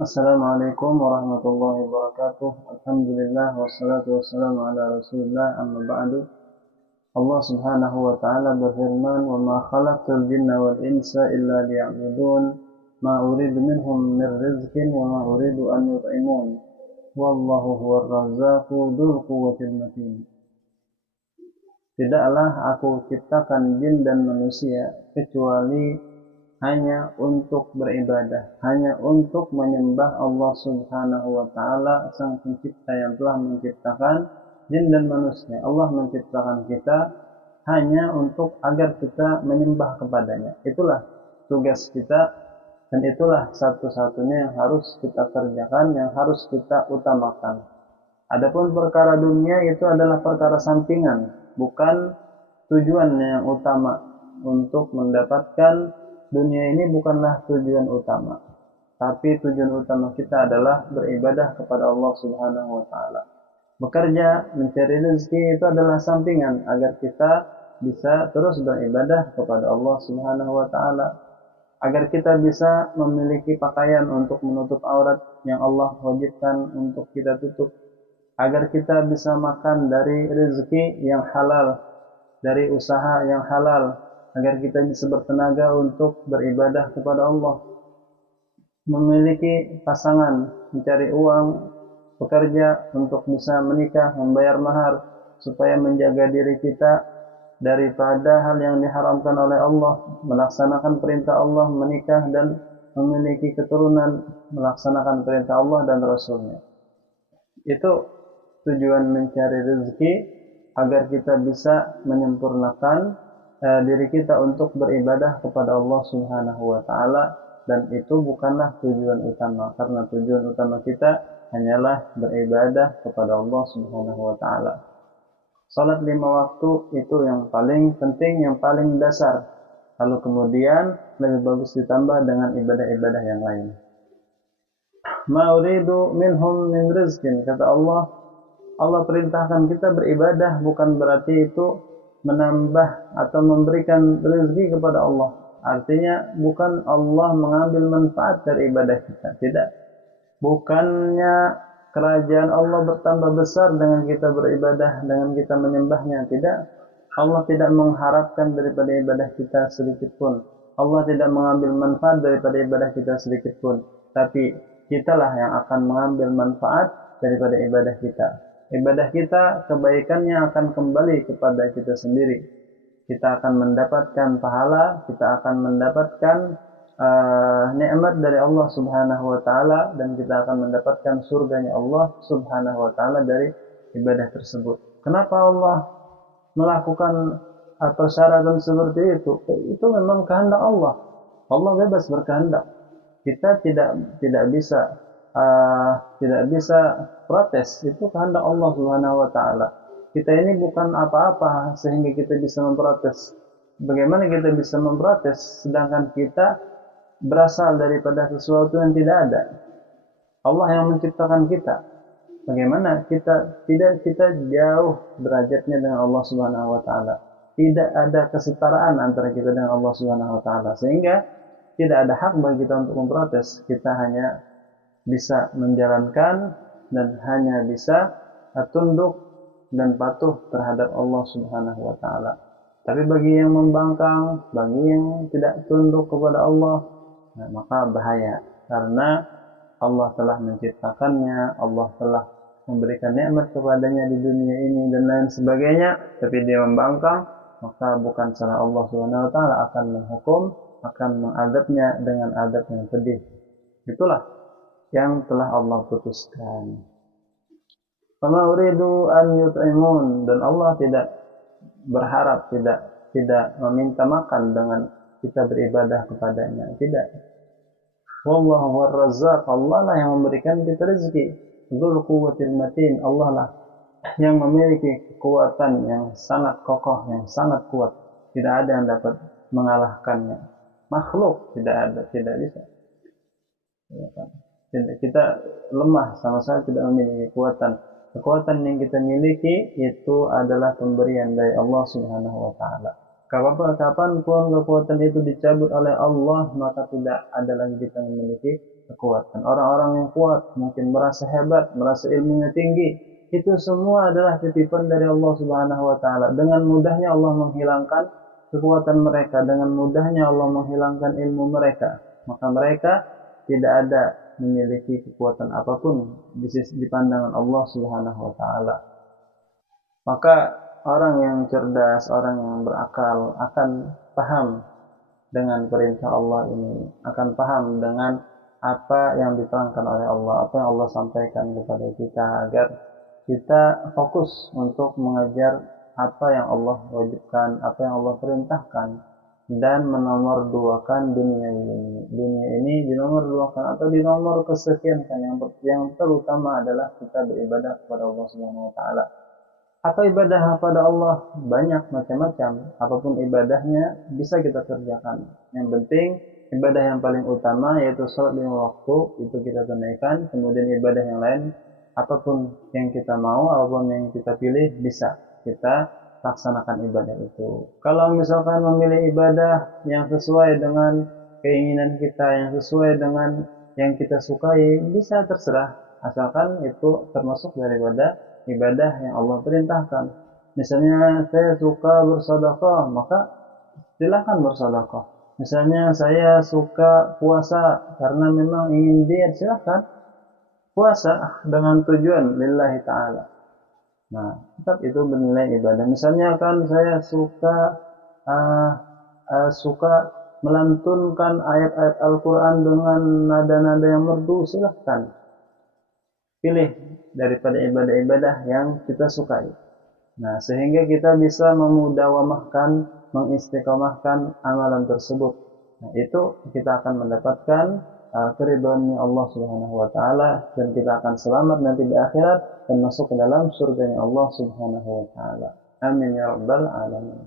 Assalamualaikum warahmatullahi wabarakatuh. Alhamdulillah wassalatu wassalamu ala Rasulillah amma ba'du. Allah Subhanahu wa taala berfirman, "Wa ma khalaqtul jinna wal insa illa liya'budun, ma uridu minhum min rizqin wa ma uridu an yut'imun. Wallahu huwar razzaqu dzul quwwatil matin." Tidaklah aku ciptakan jin dan manusia kecuali hanya untuk beribadah, hanya untuk menyembah Allah Subhanahu wa taala, Sang Pencipta yang telah menciptakan jin dan manusia. Allah menciptakan kita hanya untuk agar kita menyembah kepadanya. Itulah tugas kita dan itulah satu-satunya yang harus kita kerjakan, yang harus kita utamakan. Adapun perkara dunia itu adalah perkara sampingan, bukan tujuan yang utama. Untuk mendapatkan dunia ini bukanlah tujuan utama, tapi tujuan utama kita adalah beribadah kepada Allah Subhanahu wa taala. Bekerja, mencari rezeki itu adalah sampingan agar kita bisa terus beribadah kepada Allah Subhanahu wa taala, agar kita bisa memiliki pakaian untuk menutup aurat yang Allah wajibkan untuk kita tutup, agar kita bisa makan dari rezeki yang halal, dari usaha yang halal, agar kita bisa bertenaga untuk beribadah kepada Allah, memiliki pasangan, mencari uang, bekerja untuk bisa menikah, membayar mahar, supaya menjaga diri kita daripada hal yang diharamkan oleh Allah, melaksanakan perintah Allah, menikah dan memiliki keturunan, melaksanakan perintah Allah dan Rasulnya. Itu tujuan mencari rezeki, agar kita bisa menyempurnakan diri kita untuk beribadah kepada Allah Subhanahu wa taala, dan itu bukanlah tujuan utama, karena tujuan utama kita hanyalah beribadah kepada Allah Subhanahu wa taala. Salat 5 waktu itu yang paling penting, yang paling dasar. Lalu kemudian lebih bagus ditambah dengan ibadah-ibadah yang lain. Ma uridu minhum min rizqin, kata Allah. Allah perintahkan kita beribadah bukan berarti itu menambah atau memberikan rezeki kepada Allah. Artinya bukan Allah mengambil manfaat dari ibadah kita, tidak. Bukannya kerajaan Allah bertambah besar dengan kita beribadah, dengan kita menyembahnya, tidak. Allah tidak mengharapkan daripada ibadah kita sedikit pun. Allah tidak mengambil manfaat daripada ibadah kita sedikit pun, tapi kitalah yang akan mengambil manfaat daripada ibadah kita. Ibadah kita, kebaikannya akan kembali kepada kita sendiri. Kita akan mendapatkan pahala, kita akan mendapatkan nikmat dari Allah Subhanahu wa taala, dan kita akan mendapatkan surganya Allah Subhanahu wa taala dari ibadah tersebut. Kenapa Allah melakukan persyaratan seperti itu? Itu memang kehendak Allah. Allah bebas berkehendak. Kita tidak bisa protes, itu kehendak Allah Subhanahu wa taala. Kita ini bukan apa-apa sehingga kita bisa memprotes. Bagaimana kita bisa memprotes sedangkan kita berasal daripada sesuatu yang tidak ada? Allah yang menciptakan kita. Bagaimana kita jauh derajatnya dengan Allah Subhanahu wa taala. Tidak ada kesetaraan antara kita dengan Allah Subhanahu wa taala, sehingga tidak ada hak bagi kita untuk memprotes. Kita hanya bisa menjalankan dan hanya bisa tunduk dan patuh terhadap Allah Subhanahu wa taala. Tapi bagi yang membangkang, bagi yang tidak tunduk kepada Allah, maka bahaya, karena Allah telah menciptakannya, Allah telah memberikan nikmat kepadanya di dunia ini dan lain sebagainya, tapi dia membangkang, maka bukan salah Allah Subhanahu wa taala akan menghukum, akan mengadabnya dengan adab yang pedih. Itulah yang telah Allah putuskan. Fama uridu an yut'imun, dan Allah tidak berharap, tidak meminta makan dengan kita beribadah kepadanya, tidak. Wallahu huwar razzaq, Allah lah yang memberikan kita rezeki. Dzul quwwatil matin, Allah lah yang memiliki kekuatan yang sangat kokoh, yang sangat kuat. Tidak ada yang dapat mengalahkannya. Makhluk tidak bisa. Kita lemah, sama sekali tidak memiliki kekuatan. Kekuatan yang kita miliki itu adalah pemberian dari Allah Subhanahu wa taala. Kapanpun kekuatan itu dicabut oleh Allah, maka tidak ada lagi kita memiliki kekuatan. Orang-orang yang kuat mungkin merasa hebat, merasa ilmunya tinggi, itu semua adalah titipan dari Allah Subhanahu wa taala. Dengan mudahnya Allah menghilangkan kekuatan mereka, dengan mudahnya Allah menghilangkan ilmu mereka, maka mereka tidak ada memiliki kekuatan apapun di pandangan Allah Subhanahu wa taala. Maka orang yang cerdas, orang yang berakal akan paham dengan perintah Allah ini, akan paham dengan apa yang diterangkan oleh Allah, apa yang Allah sampaikan kepada kita, agar kita fokus untuk mengajar apa yang Allah wajibkan, apa yang Allah perintahkan, dan menomorduakan dunia ini. Dunia ini dinomorduakan atau dinomor kesekiankan. Yang terutama adalah kita beribadah kepada Allah Subhanahu wa taala. Apa ibadah kepada Allah? Banyak macam-macam. Apapun ibadahnya bisa kita kerjakan. Yang penting ibadah yang paling utama yaitu salat 5 waktu itu kita tunaikan. Kemudian ibadah yang lain, apapun yang kita mau, apapun yang kita pilih, bisa kita laksanakan ibadah itu. Kalau misalkan memilih ibadah yang sesuai dengan keinginan kita, yang sesuai dengan yang kita sukai, bisa terserah. Asalkan itu termasuk daripada ibadah yang Allah perintahkan. Misalnya saya suka bersedekah, maka silakan bersedekah. Misalnya saya suka puasa karena memang ingin diet, silakan puasa dengan tujuan lillahi ta'ala. Nah, tetap itu bernilai ibadah. Misalnya kan saya suka melantunkan ayat-ayat Al-Quran dengan nada-nada yang merdu, silahkan pilih daripada ibadah-ibadah yang kita sukai. Nah, sehingga kita bisa memudawamahkan, mengistiqomahkan amalan tersebut. Nah, itu kita akan mendapatkan keridhaan Allah Subhanahu wa taala, dan kita akan selamat nanti di akhirat dan masuk ke dalam surga Allah Subhanahu wa taala. Amin ya rabbal alamin.